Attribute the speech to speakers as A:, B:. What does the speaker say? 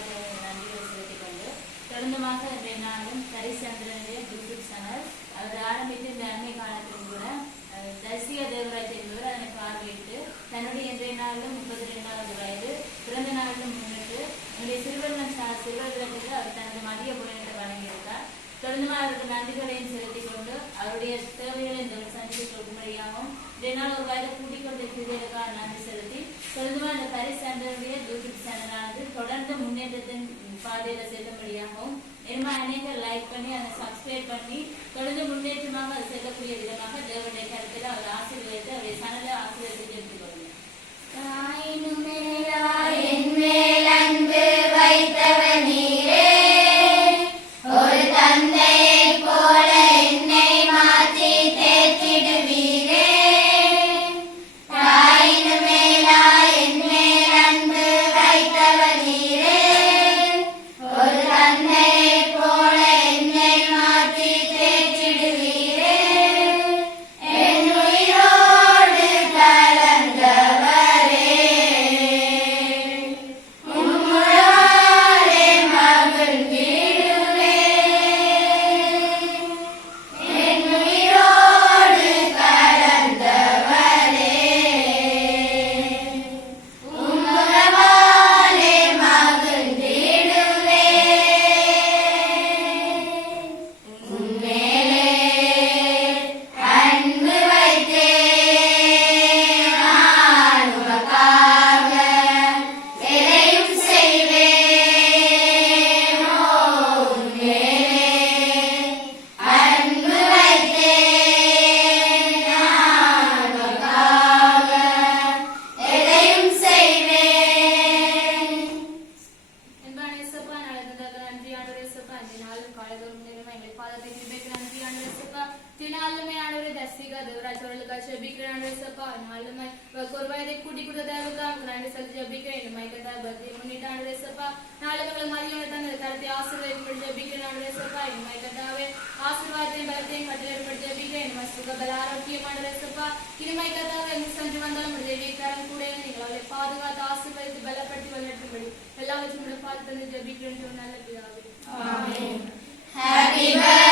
A: தேவனுடைய நன்றிகளை செலுத்திக் கொண்டு தொடர்ந்துமாக இன்றைய நாளும் கரிசந்திரனுடைய யூடியூப் சேனல் அவர் ஆரம்பித்து இந்த அண்மை காலத்தில் கூட அஹ், தேவராஜ் என்பவர் அதனை பார்வையிட்டு தன்னுடைய இன்றைய நாளிலும் முப்பத்தி ரெண்டாவது வயது பிறந்த நாளிலும் முன்னிட்டு என்னுடைய சிறுவர்ணம் சா சிறுவர்களுக்கு அவர் தனது மதிய புலனிட்டு வழங்கியிருந்தார் தொடர்ந்துமா அவருக்கு நன்றிகளையும் செலுத்திக் கொண்டு அவருடைய தேவைகளை இந்த சந்தித்து கொடுக்கும்படியாகவும் இதனால் ஒரு வயதை கூட்டிக் கொண்ட நன்றி செலுத்தி தொடர்ந்துமா இந்த பரிசு அன்றருடைய யூடியூப் சேனலானது முன்னேற்றத்தின் பாதையில செல்லும்படியாகவும் என்னமா அநேக லைக் பண்ணி அதை சப்ஸ்கிரைப் பண்ணி தொடர்ந்து
B: முன்னேற்ற நாளுமே ஆண்டவரே தரிசிகா தேவராஜ் அவர்களுக்காக ஜெபிக்கிறேன் ஆண்டவரே இயேசுப்பா. இந்த நாளுமே உமக்கு ஒரு வயதை கூட்டிக் கொடுத்த தேவனுக்காக உமக்கு நன்றி செலுத்தி ஜெபிக்கிறேன். இந்த மயக்கத்தால் பக்தியை முன்னிட்டு ஆண்டவரே இயேசுப்பா. நாளும் எங்களை மதியம் தந்த கருத்தை ஆசீர்வதிக்கும்படி ஜெபிக்கிறேன் ஆண்டவரே இயேசுப்பா. இந்த மயக்கத்தாவே ஆசீர்வாதத்தையும் பலத்தையும் கட்டளையிடும்படி ஜெபிக்கிறேன். இந்த சுகபல ஆரோக்கியம் ஆண்டவரே இயேசுப்பா. இனிமை கத்தாவே எங்கு சென்று வந்தாலும் உடைய வீக்காரன் கூட இருந்து நீங்கள் அவளை பாதுகாத்து ஆசீர்வதித்து பலப்படுத்தி வழிநடத்தும்படி எல்லாவற்றையும் உடைய பார்த்து தந்து ஜெபிக்கிறேன் என்று ஒரு நல்ல பிதாவே
C: Happy birthday